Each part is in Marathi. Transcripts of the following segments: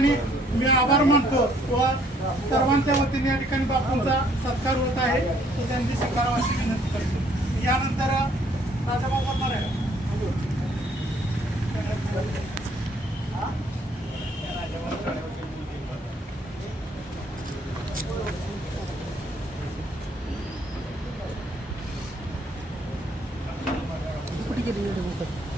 मी आभार मानतो. व सर्वांच्या वतीने या ठिकाणी बापूंचा सत्कार होत आहे. तो त्यांची स्वीकारावा अशी विनंती करतो. यानंतर राजाभाऊ बोलणार आहे. बापू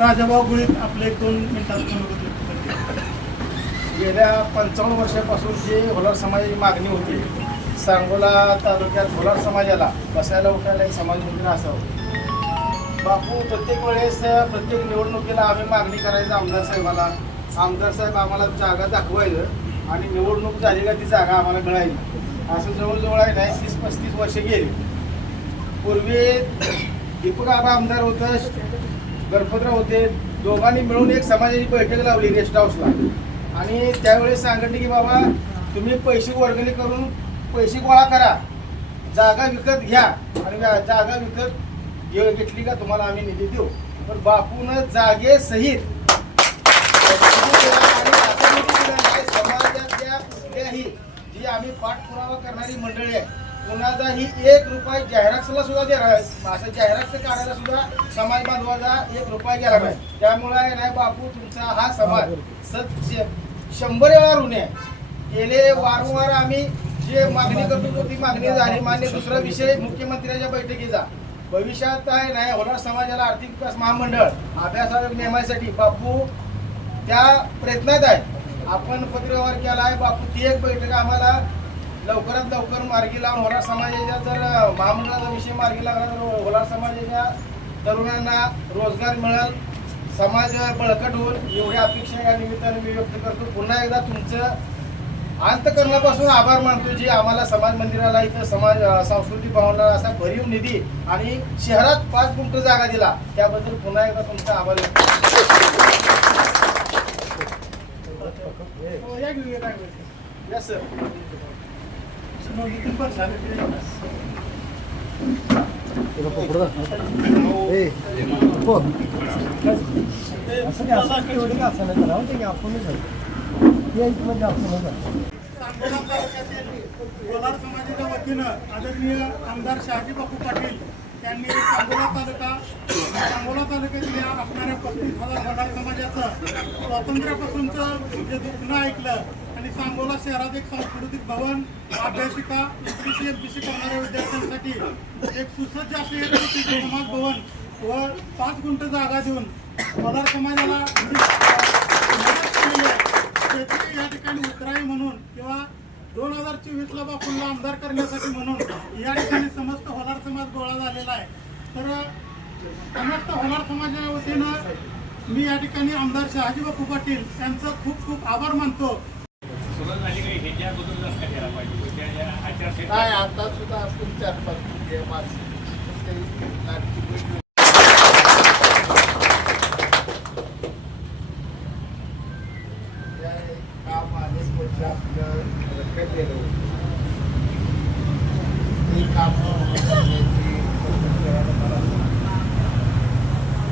राजाभाऊ गुळीत आपले एक दोन मिनिटात मनोगत व्यक्त गेल्या पंचावन्न वर्षापासून जी होलार समाजाची मागणी होती सांगोला तालुक्यात होलार समाजाला बसायला उठायला एक समाज योजना असावं. बापू प्रत्येक वेळेस प्रत्येक निवडणुकीला आम्ही मागणी करायचं आमदार साहेबाला. आमदार साहेब आम्हाला जागा दाखवायचं आणि निवडणूक झाली का ती जागा आम्हाला मिळायची. असं जवळजवळ आहे नाही तीस पस्तीस वर्षे गेली. पूर्वी दीपक आबा आमदार होतं गणपतराव होते दोघांनी मिळून एक समाजाची बैठक लावली गेस्ट हाऊसला. आणि त्यावेळेस सांगितले की बाबा तुम्ही पैसे वर्गणी करून पैसे गोळा करा. जागा विकत घ्या आणि व्या- जागा विकत घेऊ घेतली का तुम्हाला आम्ही निधी देऊ. पण बापून जागेसहित आणि आता निधी दिला नाही. समाजातल्या कुठल्याही जी आम्ही पाठपुरावा करणारी मंडळी आहे कुणाचाही एक रुपया जाहिरातला सुद्धा देणार असं जाहिरात काढायला सुद्धा समाज बांधवाचा एक रुपया गेला नाही. त्यामुळे आहे नाही बापू तुमचा हा समाज सत शंभर वेळा ऋण आहे. गेले वारंवार आम्ही जे मागणी करतो तो ती मागणी झाली. मान्य दुसरा विषय मुख्यमंत्र्यांच्या बैठकीचा. भविष्यात आहे नाही होणार समाजाला आर्थिक विकास महामंडळ अभ्यासावर नेमासाठी बापू त्या प्रयत्नात आहे आपण पत्रव्यवहार केला आहे बापू ती एक बैठक आम्हाला लवकरात लवकर मार्गी लावून होणार समाजाच्या जर महामंडळाचा विषय मार्गी लागला तर होणार समाजाच्या तरुणांना रोजगार मिळेल. समाज बळकट होईल. एवढी अपेक्षा या निमित्ताने मी व्यक्त करतो. पुन्हा एकदा तुमचं अंतकरणापासून आभार मानतो जे आम्हाला समाज मंदिराला इथं समाज सांस्कृतिक भवनाला असा भरीव निधी आणि शहरात पाच गुंठ जागा दिला त्याबद्दल पुन्हा एकदा तुमचा आभार व्यक्त. हो, कोलार समाजाच्या वतीनं आदरणीय आमदार शहाजी बापू पाटील त्यांनी सांगोला तालुका सांगोला तालुक्यातील या असणाऱ्या पस्तीस हजार समाजाचं स्वातंत्र्यापासूनचं जे दुखणं ऐकलं आणि सांगोला शहरात एक सांस्कृतिक भवन अभ्यासिका एमपीसी एमपीसी करणाऱ्या विद्यार्थ्यांसाठी एक सुसज्ज असे समाज भवन व पाच गुंठ जागा देऊन वडार समाजाला शेतकरी या ठिकाणी उतराई म्हणून किंवा दोन हजार चोवीस ला बापूंना आमदार करण्यासाठी म्हणून या ठिकाणी समस्त होणार समाज गोळा झालेला आहे. तर समस्त होणार समाजाच्या वतीनं मी या ठिकाणी आमदार शहाजी बापू पाटील यांचं खूप खूप आभार मानतो. नाही आता सुद्धा आपण चार पाच नाटकी गोष्टी काम अनेक वर्ष म्हणजे आपलं रखडलेलं होतं. ते काम करण्याची पद्धत मला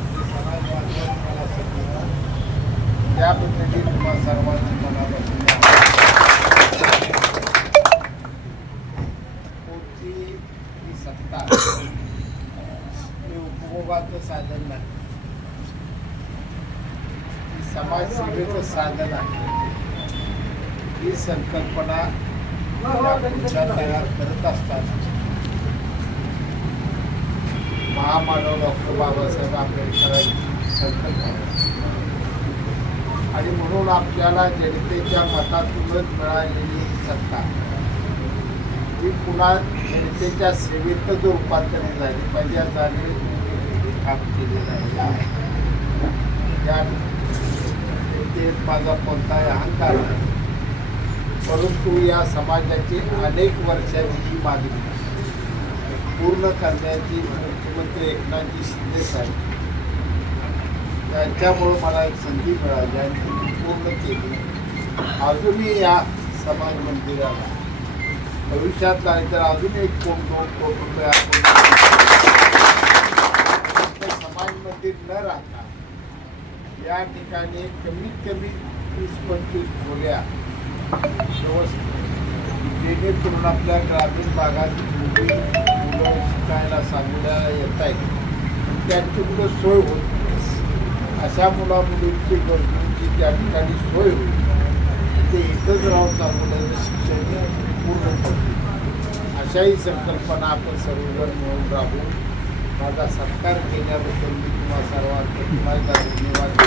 ते समाज बांधवांनी मला सांगितलं त्याबद्दल तुम्हाला सर्वांची मनापासून कोणती ही सत्ता हे उपभोगाचं साधन नाही सेवेचं साधन आहे. ही संकल्पना तयार करत असतात. महामानव डॉक्टर बाबासाहेब आंबेडकरांची संकल्पना. आणि म्हणून आपल्याला जनतेच्या मतातूनच मिळालेली सत्ता. ही पुन्हा जनतेच्या सेवेतच रूपांतरित झाली पाहिजे यासाठी काम केलेलं आहे. त्या जनतेत माझा कोणताही अहंकार नाही. परंतु या समाजाची अनेक वर्षांची मागणी पूर्ण करण्याची मुख्यमंत्री एकनाथजी शिंदे साहेब. त्यांच्यामुळं मला एक संधी मिळाली आणि ती पूर्ण केली. अजूनही या समाज मंदिराला. भविष्यात नाही तर अजून एक कोण दोन कोटी रुपये समाज मंदिर न राहता या ठिकाणी कमीत कमी वीस पंचवीस खोल्या व्यवस्थित. जेणेकरून आपल्या ग्रामीण भागात मुलं शिकायला सांगण्याला येत आहेत. त्यांची कुठं सोय होत अशा मुला मुलींची गरजूंची त्या ठिकाणी सोय होईल. ते एकच राहून सांगण्याचं शिक्षण पूर्ण करतील. अशाही संकल्पना आपण सर्वजण मिळून राहू. माझा सत्कार केल्याबद्दल मी तुम्हा सर्वांचा पुन्हा एकदा धन्यवाद